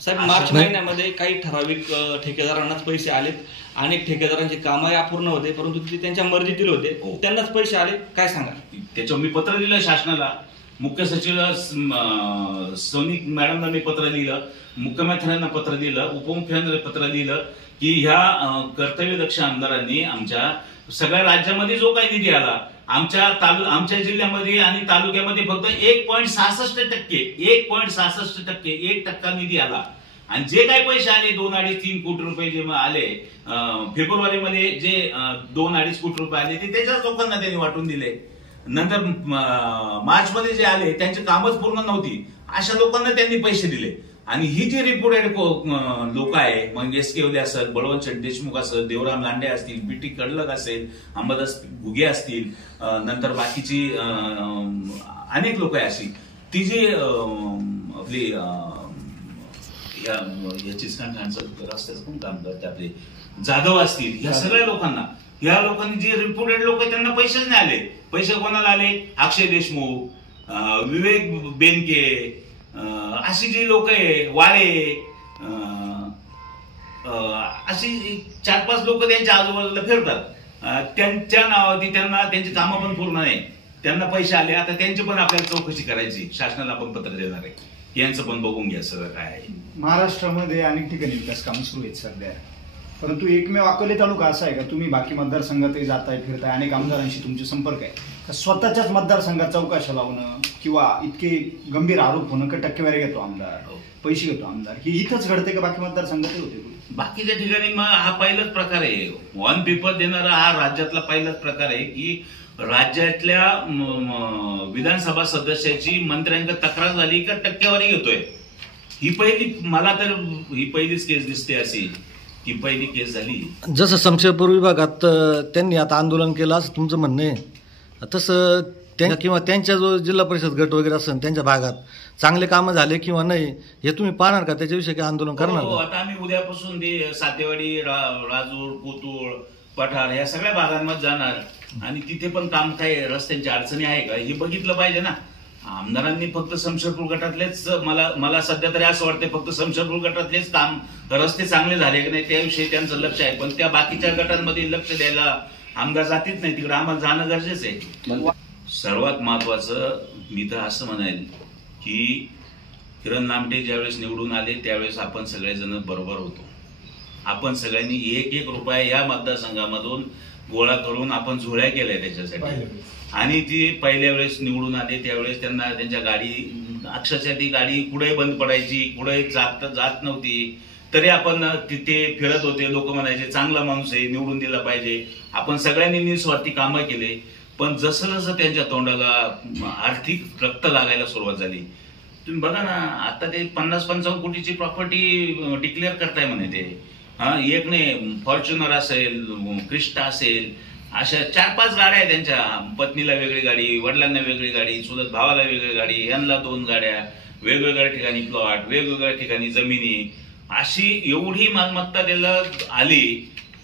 साहेब मार्च महिन्यामध्ये काही ठराविक ठेकेदारांनाच पैसे आलेत, अनेक ठेकेदारांचे कामही अपूर्ण होते परंतु ते त्यांच्या मर्जीतील होते, त्यांनाच पैसे आले. काय सांगा? त्याच्यावर मी पत्र दिलं शासनाला, मुख्य सचिव सोनिक मॅडमला मी पत्र लिहिलं, मुख्यमंत्र्यांना पत्र दिलं, उपमुख्यमंत्र्यांना पत्र दिलं की ह्या कर्तव्यदक्ष आमदारांनी आमच्या सगळ्या राज्यामध्ये जो काही निधी आला आमच्या जिल्ह्यामध्ये आणि तालुक्यामध्ये फक्त 1.66% 1% निधी आला. आणि जे काही पैसे आले 2-2.5-3 कोटी रुपये जे आले फेब्रुवारीमध्ये, जे 2-2.5 कोटी रुपये आले ते त्याच्याच लोकांना त्यांनी वाटून दिले. नंतर मार्च मध्ये जे आले त्यांची कामच पूर्ण नव्हती अशा लोकांना त्यांनी पैसे दिले. आणि ही जी रिपोर्टेड लोक आहे मग एस.के. ओले असेल, बळवंत देशमुख असेल, देवराम लांडे असतील, बी.टी. कडलक असेल, अंबादास घुगे असतील, नंतर बाकीची अनेक लोक आहे अशी ती जी आपली याचीच रस्त्याचं कोण काम करते आपले जाधव असतील, या सगळ्या लोकांना या लोकांनी जे रिपोर्टेड लोक त्यांना पैसेच नाही आले. पैसे कोणाला आले? अक्षय देशमुख, विवेक बेनके, अशी जी लोक आहे, वाळे, अशी 4-5 लोक त्यांच्या आजूबाजूला फिरतात. त्यांच्या नावावरती त्यांची कामं पण पूर्ण नाही, त्यांना पैसे आले. आता त्यांची पण आपल्याला चौकशी करायची, शासनाला आपण पत्र देणार आहे, यांचं पण बघून घ्या सगळं काय आहे. महाराष्ट्रामध्ये अनेक ठिकाणी विकास कामं सुरू आहेत सध्या, परंतु एकमेव अकोले तालुका असा आहे का तुम्ही बाकी मतदारसंघातही जाताय, फिरताय, अनेक आमदारांशी तुमचे संपर्क आहे, स्वतःच्याच मतदारसंघात चौकशा लावणं किंवा इतके गंभीर आरोप होणं का टक्केवारी घेतो आमदार, पैसे घेतो आमदार, हे इथंच घडते का बाकी मतदारसंघातही होते? बाकीच्या ठिकाणी मग हा पहिलाच प्रकार आहे. ऑन पेपर देणारा हा राज्यातला पहिलाच प्रकार आहे की राज्यातल्या विधानसभा सदस्याची मंत्र्यांकडे तक्रार झाली का टक्केवारी घेतोय. मला तर ही पहिलीच केस दिसते अशी ती पहिली केस झाली. जसं समशेरपूर विभागात त्यांनी आता आंदोलन केलं असं तुमचं म्हणणं आहे, तसं किंवा त्यांच्या जो जिल्हा परिषद गट वगैरे असेल त्यांच्या भागात चांगले कामं झाले किंवा नाही हे तुम्ही पाहणार का? त्याच्याविषयी काय आंदोलन करणार हो, का? आता आम्ही उद्यापासून ते सातेवाडी, राजूर, कोतुळ, पठार या सगळ्या भागांमध्ये जाणार आणि तिथे पण काम काय रस्त्यांची अडचणी आहे का हे बघितलं पाहिजे ना. आमदारांनी फक्त समशेरपूर गटातलेच मला सध्या तरी असं वाटतंय फक्त समशेरपूर गटातलेच काम रस्ते चांगले झाले की नाही त्याविषयी त्यांचं लक्ष आहे, पण त्या बाकीच्या गटांमध्ये लक्ष द्यायला आमदार जातीच नाही तिकडे. आम्हाला जाणं गरजेचं आहे. सर्वात महत्वाचं मी तर असं म्हणेल की किरण लामटे ज्यावेळेस निवडून आले त्यावेळेस आपण सगळेजण बरोबर होतो. आपण सगळ्यांनी एक रुपया या मतदारसंघामधून गोळा करून आपण झोळ्या केल्या त्याच्यासाठी. आणि ती पहिल्या वेळेस निवडून आले त्यावेळेस त्यांना त्यांच्या गाडी अक्षरशः ती गाडी कुठे बंद पडायची, कुठे जात नव्हती, तरी आपण तिथे फिरत होते. लोक म्हणायचे चांगला माणूस आहे, निवडून दिला पाहिजे. आपण सगळ्यांनी निस्वार्थी कामं केले, पण जसं जसं त्यांच्या तोंडाला आर्थिक रक्त लागायला सुरुवात झाली, तुम्ही बघा ना आता ते 50-55 कोटीची प्रॉपर्टी डिक्लेअर करताय म्हणे ते. एक नाही, फॉर्च्युनर असेल, क्रिस्टा असेल, अशा 4-5 गाड्या आहेत त्यांच्या. पत्नीला वेगळी गाडी, वडिलांना वेगळी गाडी, चुलत भावाला वेगळी गाडी, यांना 2 गाड्या, वेगवेगळ्या ठिकाणी प्लॉट, वेगवेगळ्या ठिकाणी जमिनी, अशी एवढी मालमत्ता त्याला आली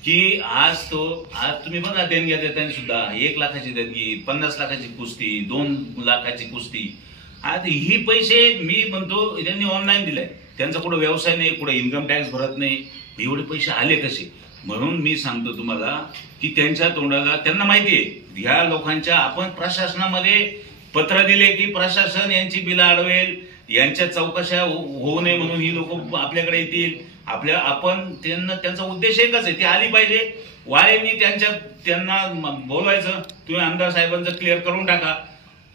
की आज तुम्ही बघा देणग्या देताना सुद्धा 1 लाखाची देणगी, 50 लाखाची कुस्ती, 2 लाखाची कुस्ती. आज ही पैसे मी म्हणतो त्यांनी ऑनलाईन दिलाय. त्यांचा कुठं व्यवसाय नाही, कुठं इन्कम टॅक्स भरत नाही, एवढे पैसे आले कसे? म्हणून मी सांगतो तुम्हाला की त्यांच्या तोंडाला त्यांना माहितीये ह्या लोकांच्या. आपण प्रशासनामध्ये पत्र दिले की प्रशासन यांची बिलं अडवेल, यांच्या चौकशा होऊ नये म्हणून ही लोक आपल्याकडे येतील. आपण त्यांचा उद्देश एकच आहे, ती आली पाहिजे. वाळेंनी त्यांना बोलवायचं, तुम्ही आमदार साहेबांचं क्लिअर करून टाका.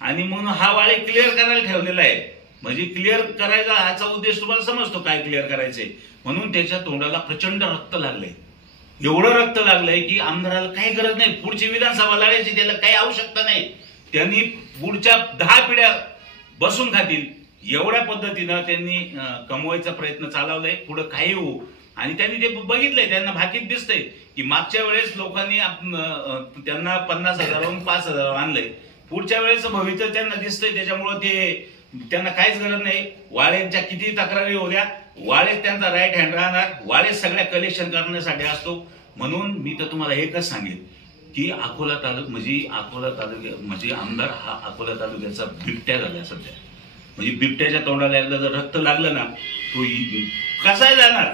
आणि म्हणून हा वाळे क्लिअर करायला ठेवलेला आहे. म्हणजे क्लिअर करायचा ह्याचा उद्देश तुम्हाला समजतो काय क्लिअर करायचंय. म्हणून त्याच्या तोंडाला प्रचंड रक्त लागलंय. एवढं रक्त लागलंय की आमदाराला काही गरज नाही, पुढची विधानसभा लढायची त्याला काही आवश्यकता नाही. त्यांनी पुढच्या 10 पिढ्या बसून खातील एवढ्या पद्धतीनं त्यांनी कमवायचा प्रयत्न चालवलाय. पुढे काही होऊ. आणि त्यांनी ते बघितलंय, त्यांना भाकीत दिसतंय की मागच्या वेळेस लोकांनी त्यांना 50,000वरून 5,000 आणलंय. पुढच्या वेळेस भविष्य त्यांना दिसतंय, त्याच्यामुळे त्यांना काहीच गरज नाही. वाळेंच्या किती तक्रारी होत्या, वाळेच त्यांचा राईट हँड राहणार, वाळेच सगळ्या कलेक्शन करण्यासाठी असतो. म्हणून मी तर तुम्हाला एकच सांगेन की अकोला तालुक्या म्हणजे आमदार हा अकोला तालुक्याचा बिबट्या झाला सध्या. म्हणजे बिबट्याच्या तोंडाला एकदा जर रक्त लागलं ना तो कसाही जाणार,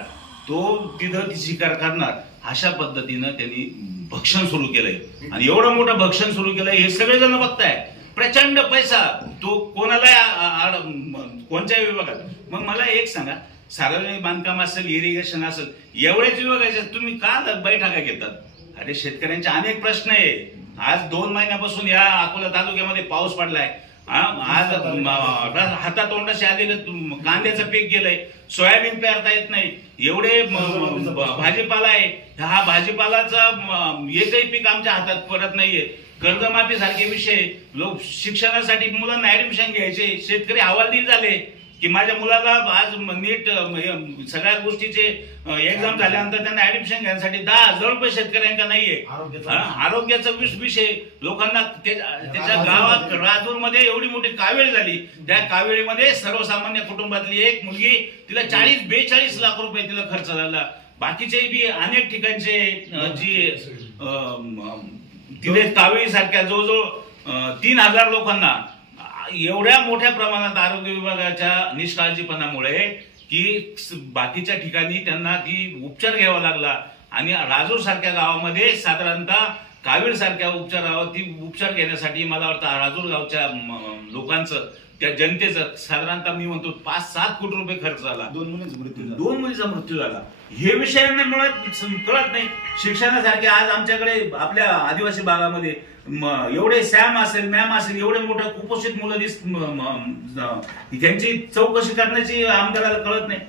तो तिथं ती शिकार करणार. अशा पद्धतीनं त्यांनी भक्षण सुरू केलंय. आणि एवढं मोठं भक्षण सुरू केलंय हे सगळेजण बघताय. प्रचंड पैसा तो कोणाला कोणत्याही विभागात. मग मला एक सांगा, सार्वजनिक बांधकाम असेल, इरिगेशन असेल, एवढ्याच विभागाचे तुम्ही का बैठका घेतात? अरे शेतकऱ्यांचे अनेक प्रश्न आहे. आज 2 महिन्यापासून या अकोला तालुक्यामध्ये पाऊस पडलाय. आज हातातोंडाशी आलेलं कांद्याचं पीक गेलंय, सोयाबीन पेरता येत नाही, एवढे भाजीपाला आहे. हा भाजीपालाचा एकही पीक आमच्या हातात पडत नाहीये. कर्जमाफी सारखे विषय, लोक शिक्षणासाठी मुलांना ऍडमिशन घ्यायचे, शेतकरी हवालदिल झाले की माझ्या मुलाला आज नीट सगळ्या गोष्टीचे एक्झाम झाल्यानंतर त्यांना ऍडमिशन घेण्यासाठी 10,000 रुपये शेतकऱ्यांका नाहीये. आरोग्याचा विषय लोकांना त्याच्या गावात राजूरमध्ये एवढी मोठी कावेळ झाली. त्या कावेळीमध्ये सर्वसामान्य कुटुंबातली एक मुलगी, तिला 40-42 लाख रुपये तिला खर्च झाला. बाकीचे बी अनेक ठिकाणचे जी तिथे कावेळी सारख्या जवळजवळ 3,000 लोकांना एवढ्या मोठ्या प्रमाणात आरोग्य विभागाच्या निष्काळजीपणामुळे की बाकीच्या ठिकाणी त्यांना ती उपचार घ्यावा लागला. आणि राजूर सारख्या गावामध्ये साधारणतः कावीळ सारख्या उपचार घेण्यासाठी मला वाटतं राजूर गावच्या लोकांचं, त्या जनतेचं साधारणतः मी म्हणतो 5-7 कोटी रुपये खर्च झाला. 2 मुलीचा मृत्यू झाला. हे विषयांना मुळात कळत नाही. शिक्षणासारखे आज आमच्याकडे आपल्या आदिवासी भागामध्ये एवढे सॅम असेल, मॅम असेल, एवढे मोठे कुपोषित मुलं त्यांची चौकशी करण्याची आमदाराला कळत नाही.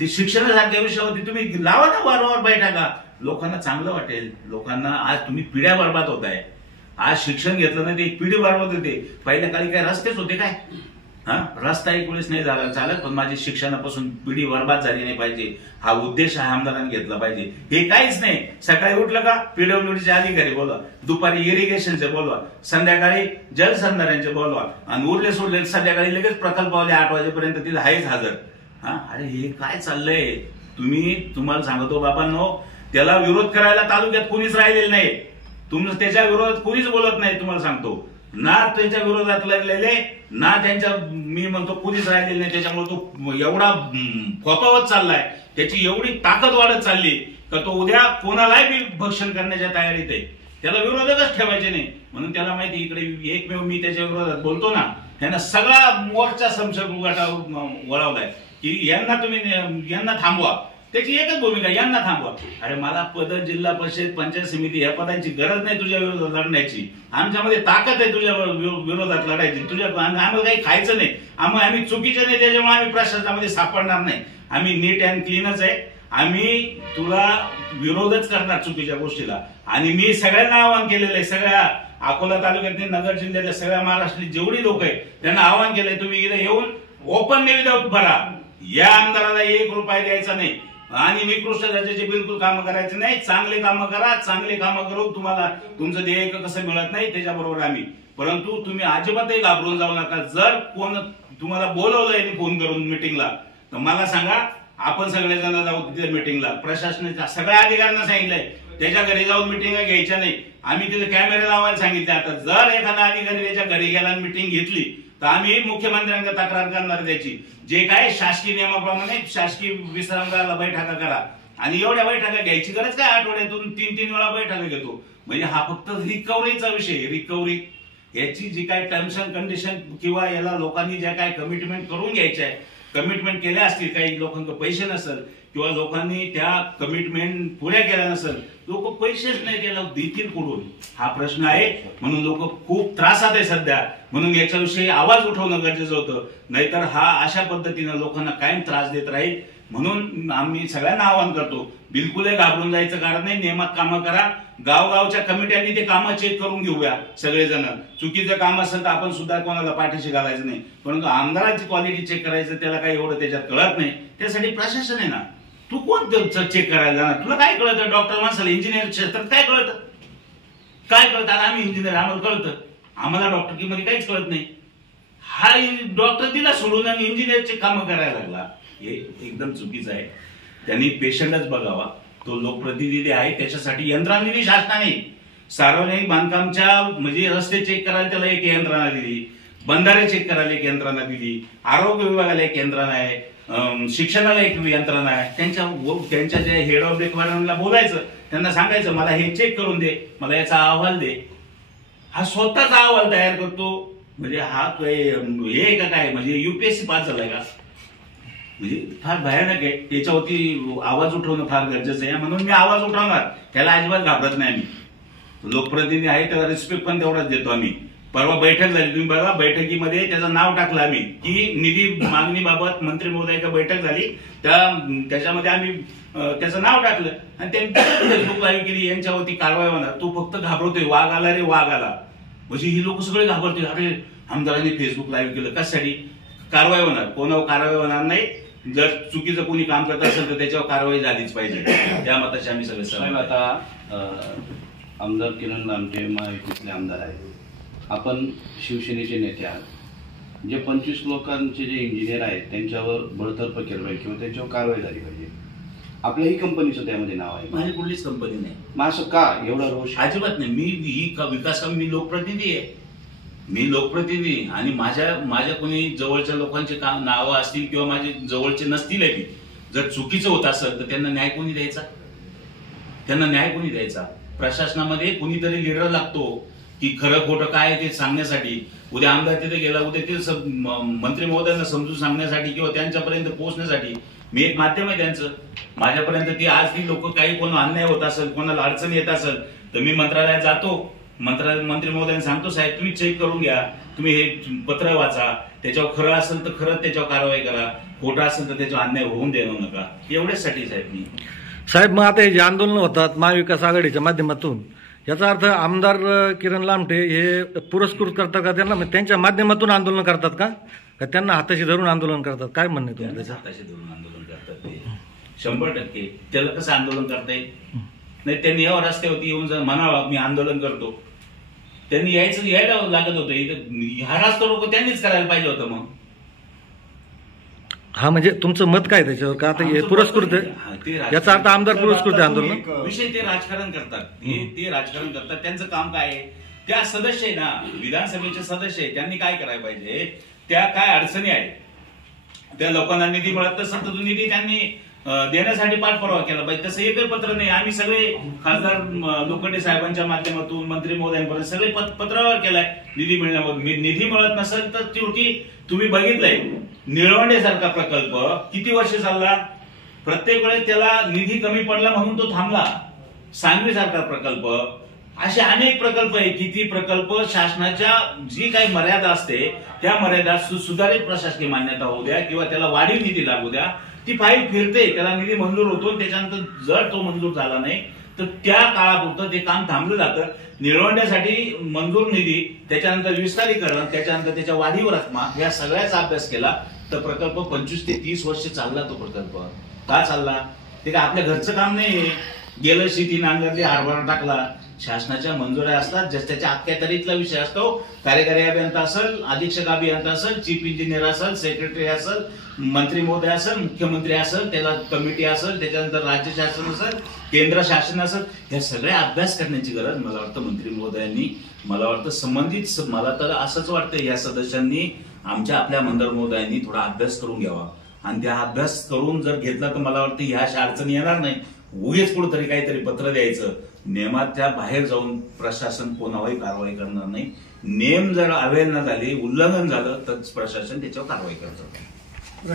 ती शिक्षणासारख्या विषयावरती तुम्ही लावा ना वारंवार बैठका, लोकांना चांगलं वाटेल. लोकांना आज तुम्ही पिढ्या बरबाद होत आहे. आज शिक्षण घेतलं नाही ते एक पिढी बरबाद होते. पहिल्या काळी काय रस्तेच होते काय? रस्ता एक वेळेस नाही झाला चालत, पण माझी शिक्षणापासून पिढी बरबाद झाली नाही पाहिजे, हा उद्देश हा आमदारांनी घेतला पाहिजे. हे काहीच नाही. सकाळी उठलं का पीडब्ल्यूडीचे अधिकारी बोलवा, दुपारी इरिगेशनचे बोलवा, संध्याकाळी जलसंधारणचे बोलवा, आणि उरले सोडले संध्याकाळी लगेच प्रकल्पावाले 8 वाजेपर्यंत तिथे आहेच हजर. अरे हे काय चाललंय? तुम्हाला सांगतो बाबांनो, त्याला विरोध करायला तालुक्यात कुणीच राहिलेलं नाही. त्याच्या विरोधात कुणीच बोलत नाही. तुम्हाला सांगतो ना, त्याच्या विरोधात लढलेले ना त्यांच्या मी म्हणतो कुणीच राहिलेले नाही. त्याच्यामुळे तो एवढा फोपावत चाललाय, त्याची एवढी ताकद वाढत चालली का तो उद्या कोणालाही बी भक्षण करण्याच्या तयारीत आहे. त्याला विरोधातच ठेवायचे नाही. म्हणून त्याला माहिती इकडे एकमेव मी त्याच्या विरोधात बोलतो ना, त्यांना सगळा मोर्चा समशक गटावर वळवलाय की यांना थांबवा. त्याची एकच भूमिका, यांना थांबवा. अरे मला पद, जिल्हा परिषद, पंचायत समिती या पदांची गरज नाही तुझ्या विरोधात लढण्याची. आमच्यामध्ये ताकद आहे तुझ्या विरोधात लढायची. आम्हाला काही खायचं नाही, आम्ही चुकीचे नाही, त्याच्यामुळे आम्ही प्रशासनामध्ये सापडणार नाही. आम्ही नीट अँड क्लीनच आहे. आम्ही तुला विरोधच करणार चुकीच्या गोष्टीला. आणि मी सगळ्यांना आवाहन केलेलं आहे, सगळ्या अकोला तालुक्यातील, नगर जिल्ह्यातल्या सगळ्या महाराष्ट्रातली जेवढी लोक आहेत त्यांना आवाहन केलंय, तुम्ही इथे येऊन ओपन निविदा भरा. या आमदाराला 1 रुपया द्यायचा नाही आणि निकृष्ट दर्जाचे बिलकुल कामं करायचे नाही. चांगले कामं करा. चांगले कामं करून तुम्हाला तुमचं देयक कसं मिळत नाही त्याच्याबरोबर आम्ही. परंतु तुम्ही अजिबातही घाबरून जाऊ नका. जर कोण तुम्हाला बोलवलंय फोन करून मिटिंगला, तर मला सांगा, आपण सगळेजण जाऊ तिथे मिटिंगला. प्रशासनाच्या सगळ्या अधिकाऱ्यांना सांगितलंय त्याच्या घरी जाऊन मिटिंग घ्यायच्या नाही. आम्ही तिथे कॅमेरे लावायला सांगितले. आता जर एखादा अधिकारी त्याच्या घरी गेला मिटिंग घेतली तर आम्ही मुख्यमंत्र्यांना तक्रार करणार त्याची. जे काय शासकीय नियमाप्रमाणे शासकीय विश्रामगृहाला बैठका करा. आणि एवढ्या बैठका घ्यायची गरज काय? आठवड्यातून 3-3 वेळा बैठका घेतो. म्हणजे हा फक्त रिकव्हरीचा विषय. रिकव्हरी याची जी काय टर्म्स अँड कंडिशन किंवा याला लोकांनी ज्या काय कमिटमेंट करून घ्यायच्या आहे, कमिटमेंट केल्या असतील, काही लोकांकडे पैसे नसेल किंवा लोकांनी त्या कमिटमेंट पुऱ्या केल्या नसेल, लोक पैसेच नाही त्याला देतील कुठून, हा प्रश्न आहे. म्हणून लोक खूप त्रासात आहे सध्या. म्हणून याच्याविषयी आवाज उठवणं गरजेचं होतं. नाहीतर हा अशा पद्धतीनं लोकांना कायम त्रास देत राहील. म्हणून आम्ही सगळ्यांना आवाहन करतो, बिलकुलही घाबरून जायचं कारण नाही. नियमात कामं करा. गावगावच्या कमिट्यांनी ते कामं चेक करून घेऊया सगळेजण. चुकीचं काम असेल तर आपण सुद्धा कोणाला पाठीशी घालायचं नाही. परंतु आमदारांची क्वालिटी चेक करायचं त्याला काही एवढं त्याच्यात कळत नाही. त्यासाठी प्रशासन आहे ना, तू कोण चेक करायला जाणार? तुला काय कळतं? डॉक्टर माणसाला इंजिनियर क्षेत्रात काय कळतं? काय कळतं? आम्ही इंजिनियर, आम्हाला कळतं. आम्हाला डॉक्टरकीमध्ये काहीच कळत नाही. हा डॉक्टर दिला सोडून आणि इंजिनियरचे कामं करायला लागला. हे एकदम चुकीचं आहे. त्यांनी पेशंटच बघावा. तो लोकप्रतिनिधी आहे, त्याच्यासाठी यंत्रणा दिली शासनाने. सार्वजनिक बांधकामच्या म्हणजे रस्ते चेक करायला त्याला एक यंत्रणा दिली, बंधारे चेक करायला एक यंत्रणा दिली, आरोग्य विभागाला एक यंत्रणा आहे, शिक्षणाला एक यंत्रणा आहे. त्यांच्या जे हेड ऑफ डिपार्टमेंटला बोलायचं, त्यांना सांगायचं मला हे चेक करून दे, मला याचा अहवाल दे. हा स्वतःचा अहवाल तयार करतो. म्हणजे हा हे का काय, म्हणजे UPSC पास झालाय का? म्हणजे फार भयानक आहे. त्याच्यावरती आवाज उठवणं फार गरजेचं आहे. म्हणून मी आवाज उठवणार. त्याला अजिबात घाबरत नाही. आम्ही लोकप्रतिनिधी आहे, त्याला रिस्पेक्ट पण तेवढाच देतो आम्ही. परवा बैठक झाली, तुम्ही बघा, बैठकीमध्ये त्याचं नाव टाकलं आम्ही की निधी मागणीबाबत मंत्री महोदयाची बैठक झाली, त्याच्यामध्ये आम्ही त्याचं नाव टाकलं आणि त्यांनी फेसबुक लाईव्ह केली. यांच्यावरती कारवाई होणार. तो फक्त घाबरतोय, वाघ आला रे वाघ आला. म्हणजे ही लोक सगळे घाबरतोय, अरे आमदारांनी फेसबुक लाईव्ह केलं, कशासाठी? कारवाई होणार. कोणावर कारवाई होणार नाही. जर चुकीचं कोणी काम करत असेल तर त्याच्यावर कारवाई झालीच पाहिजे. त्या मताचे आम्ही सगळे सहमत. आता आमदार किरण लामटे महायुतीतले आमदार आहेत, आपण शिवसेनेचे नेते आहात. जे 25 लोकांचे जे इंजिनियर आहेत त्यांच्यावर बडतर्फ केलं पाहिजे किंवा त्यांच्यावर कारवाई झाली पाहिजे. आपल्याही कंपनीचं त्यामध्ये नाव आहे. माझी कुठलीच कंपनी नाही. मग असं का एवढा रोष? अजिबात नाही. मी ही विकास काम, मी लोकप्रतिनिधी आहे. मी लोकप्रतिनिधी आणि माझ्या कोणी जवळच्या लोकांचे नावं असतील किंवा माझे जवळचे नसतील, जर चुकीचं होत असेल तर त्यांना न्याय कोणी द्यायचा? त्यांना न्याय कोणी द्यायचा? प्रशासनामध्ये कुणीतरी लीडर लागतो की खरं खोटं काय ते सांगण्यासाठी. उद्या आमदार तिथे गेला, उद्या ते मंत्री महोदयांना समजून सांगण्यासाठी किंवा त्यांच्यापर्यंत पोहोचण्यासाठी मी एक माध्यम आहे त्यांचं. माझ्यापर्यंत ती आज ती लोक काही कोण अन्याय होत असेल, कोणाला अडचण येत असेल तर मी मंत्रालयात जातो. मंत्री महोदयांना सांगतो, साहेब तुम्ही चेक करून घ्या, तुम्ही हे पत्र वाचा, त्याच्यावर खरं असेल तर खरंच त्याच्यावर कारवाई करा, खोटं असेल तर त्याच्यावर अन्याय होऊन देऊ नका. एवढ्यासाठी साहेब मी. साहेब, मग आता हे जे आंदोलन होतात महाविकास आघाडीच्या माध्यमातून, याचा अर्थ आमदार किरण लामटे हे पुरस्कृत करतात का त्यांना? त्यांच्या माध्यमातून आंदोलन करतात का? का त्यांना हाताशी धरून आंदोलन करतात? काय म्हणणं आहे तुमचं त्यांनाच त्याच्यात? हाताशी धरून आंदोलन करतात ते 100%. त्याला कसं आंदोलन करता येईल? नाही, त्यांनी या रस्त्यावरती येऊन जर म्हणावं मी आंदोलन करतो, त्यांनी यायला लागत होतं इथं. हा रस्ता रोको त्यांनीच करायला पाहिजे होतं. मग हा, म्हणजे तुमचं मत काय त्याच्यावर? का आता हे पुरस्कृत आहे, याचा अर्थ आमदार पुरस्कृत आहे आंदोलन? विषय ते राजकारण करतात. ते राजकारण करतात. त्यांचं काम काय आहे? त्या सदस्य आहे ना, विधानसभेचे सदस्य आहे, त्यांनी काय करायला पाहिजे? त्या काय अडचणी आहेत, त्या लोकांना निधी मिळत नसेल तर तो निधी त्यांनी देण्यासाठी पाठपुरावा केला पाहिजे. तसं एकही पत्र नाही. आम्ही सगळे खासदार लोखंडे साहेबांच्या माध्यमातून मंत्री महोदयांपर्यंत सगळे पत्रावर केलाय निधी मिळण्यावर. निधी मिळत नसेल तर शेवटी तुम्ही बघितलंय निळवंडे सारखा प्रकल्प किती वर्ष चालला, प्रत्येक वेळेस त्याला निधी कमी पडला म्हणून तो थांबला. सांगवी सारखा प्रकल्प, असे अनेक प्रकल्प आहे. किती प्रकल्प शासनाच्या जी काही मर्यादा असते त्या मर्यादा सुधारित प्रशासकीय मान्यता होऊ द्या किंवा त्याला वाढीव निधी लागू द्या, ती फाईल फिरते, त्याला निधी मंजूर होतो. त्याच्यानंतर जर तो मंजूर झाला नाही तर त्या काळापुरतं ते काम थांबलं जातं. निळवंड्यासाठी मंजूर निधी, त्याच्यानंतर विस्तारीकरण, त्याच्यानंतर त्याच्या वाढीव रकमा, या सगळ्याचा अभ्यास केला तर प्रकल्प 25 ते 30 वर्ष चालला. तो प्रकल्प का चालला? ते काय आपल्या घरचं काम नाही. गेलं शेती नांगरली, हरभरा टाकला, शासनाच्या मंजुऱ्या असतात. त्याच्या अखत्यारीतला विषय असतो. कार्यकारी अभियंता असेल, अधीक्षक अभियंता असेल, चीफ इंजिनियर असेल, सेक्रेटरी असेल, मंत्री महोदय असेल, मुख्यमंत्री असेल, त्याला कमिटी असेल, त्याच्यानंतर राज्य शासन असेल, केंद्र शासन असेल, या सगळ्या अभ्यास करण्याची गरज मला वाटतं मंत्री महोदयांनी, मला वाटतं संबंधित, मला तर असंच वाटतं या सदस्यांनी आपल्या आमदार महोदयांनी थोडा अभ्यास करून घ्यावा. आणि त्या अभ्यास करून जर घेतला तर मला वाटतं ह्या अशा अडचणी येणार नाही. उगीच कुठंतरी काहीतरी पत्र द्यायचं, नियमाच्या बाहेर जाऊन प्रशासन कोणावरही कारवाई करणार नाही. नियम जर अवहेलना झाली, उल्लंघन झालं तर प्रशासन त्याच्यावर कारवाई करतं.